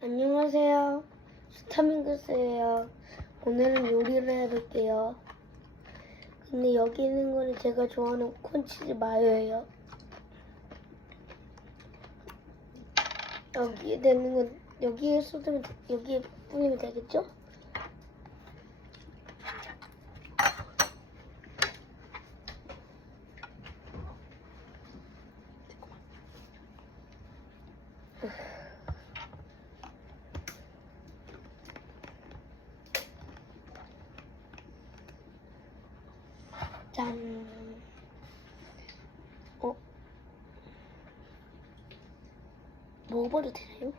안녕하세요. 스타민그스예요. 오늘은 요리를 해볼게요. 근데 여기 있는 거는 제가 좋아하는 콘치즈 마요예요. 여기에 되는 건 여기에 쏟으면 되- 여기에 뿌리면 되겠죠? 짠. 어? 먹어봐도 되나요?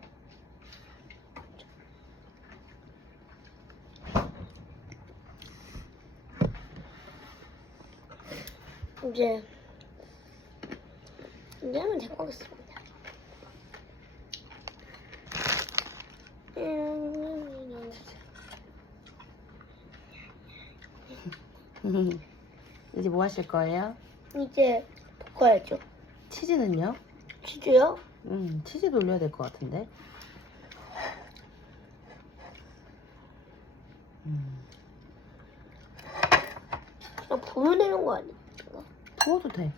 이제 이제 하면 될 것 같습니다. 음, 이제 뭐 하실 거예요? 이제 볶아야죠. 치즈는요? 치즈요? 음, 치즈 돌려야 될 것 같은데. 음, 그냥 부으면 되는 거 아니야? 부어도 돼.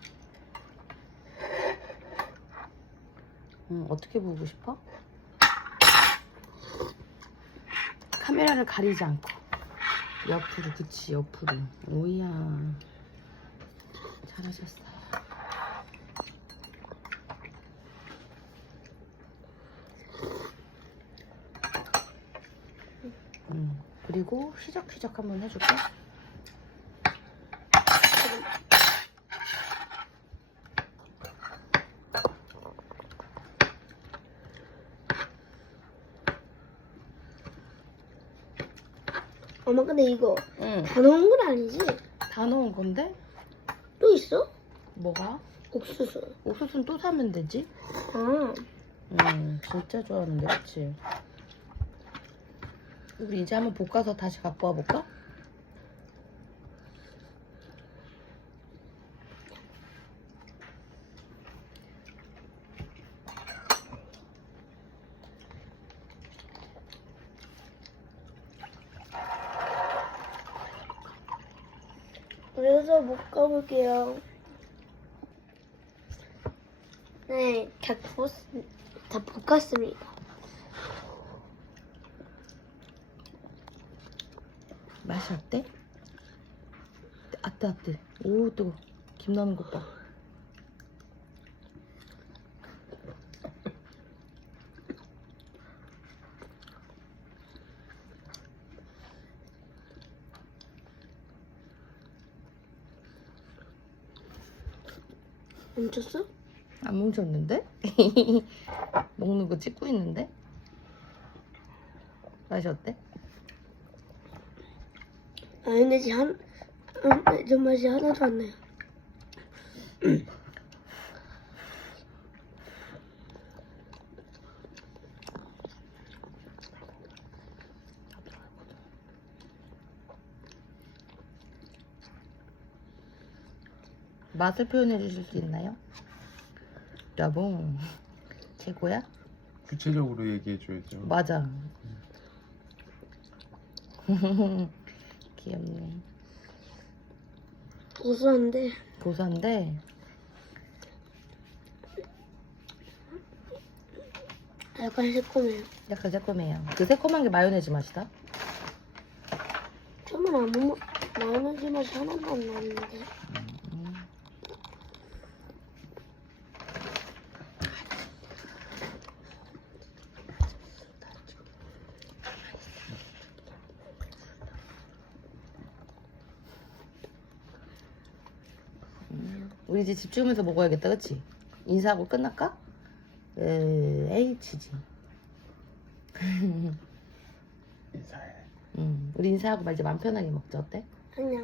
음, 어떻게 부고 싶어? 카메라를 가리지 않고 옆으로 그치 옆으로 오이야 잘 하셨어요 음, 그리고 휘적휘적 한번 해줄게 엄마 근데 이거 응. 다 넣은 건 아니지? 다 넣은 건데 또 있어? 뭐가? 옥수수. 옥수수는 또 사면 되지? 아, 음, 진짜 좋아하는데, 그치? 우리 이제 한번 볶아서 다시 갖고 와볼까? 그래서 볶아볼게요. 네, 다 볶았, 다 볶았습니다. 맛이 어때? 아뜨 아뜨. 오, 뜨거. 김 나는 것 봐. 멈췄어? 안 뭉쳤는데? 먹는 거 찍고 있는데? 맛이 어때? 마요네즈 한, 음, 저 맛이 하나도 안 나요. 맛을 표현해 주실 수 있나요? 여보, 최고야? 구체적으로 얘기해 줘야죠. 맞아. 귀엽네. 고소한데 고소한데 약간 새콤해요. 약간 새콤해요. 그 새콤한 게 마요네즈 맛이다. 안 먹, 마요네즈 맛이 하나도 안 나는데. 우리 이제 집중해서 먹어야겠다, 그치? 인사하고 끝날까? 으, 에이, 치지. 인사해. 음, 우리 인사하고 말 이제 맘 편하게 먹자, 어때? 안녕.